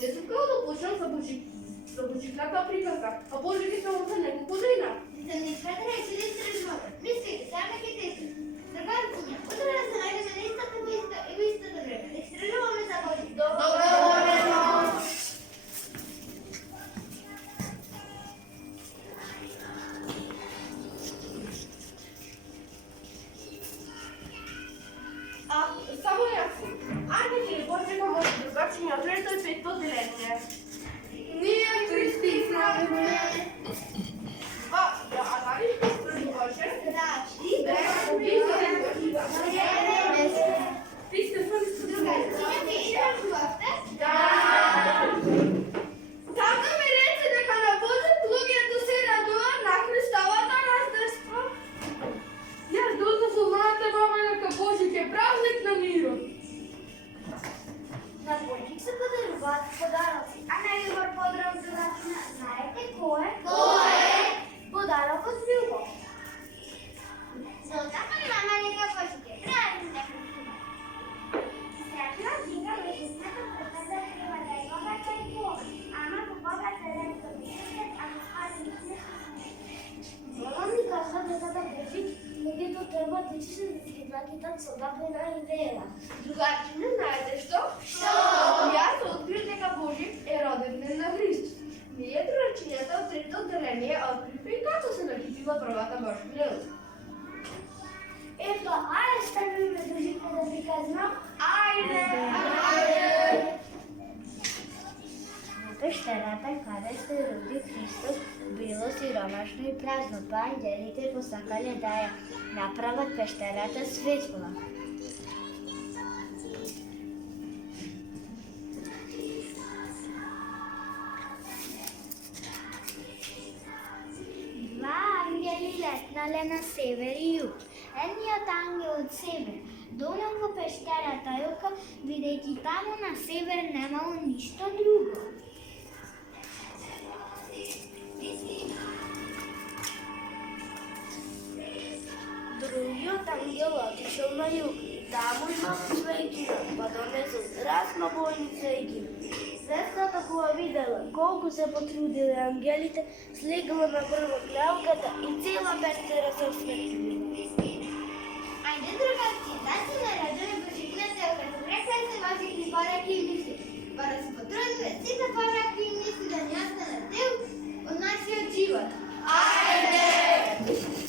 Если кого-то получил забучить на каприкаса, а позже кисного занятия кудрина. Земницька речі не стережувати. Міський, саме китиці. Зеркальціння, один раз знайдемо місто та місто і місто добре. І стережимо ми забудь. Договорено. А само ясно. Аня телефончика може друзачі не отримати під поделення. Ні, Христі, правильно. А далі розбачиш? Так. І беремо після. Після Tako mi reče, neka na voze pluge do se radova na Hristovата раздарство. Я дуже сумата мама на Божий праздник на миру. На Божик се подаруват подаръци, а на Ігор подарък за начина. Знаете кой е? Кой е? Подарък от любов. Золота мама нека Божик е. Правильно да красиво. Страшна книга лежисната проказа кривата и богата и Бога. Ама по богата редко мислите, а по хази мислите. Мама ми каза децата Божик, многото трябва да се изгледат солдатна идея. Другачи не знаєте що? Що? Я за откритника Божий е роден на Христос. Ние дурачинята от трето отделение открили kako se nakitила правата Божия. Ето, айде ставим ме дружите да ви казвам. Айде! На пещерата, къде се роди Христос, било сиромашно и празно, па ангелите посакали да я направят пещерата светла. Два ангели летнале на север и юг. Едният ангел от север донел во пещерата Јока, бидејќи таму на север немало ништо друго. Другиот ангел отишел на југ. Таму имало свеќина, па донесол страшна бојница и ги. Сестрата кога видела колку се потрудиле ангелите, слегла на прво клјавката и цела пещера се осветлила. Ajde drugarci, da se naradili Божикната Јока, добре се вашите пораки и мисли. Па да се потрудиле сите пораки и мисли да ни останат дел од нашиот живот. Айде!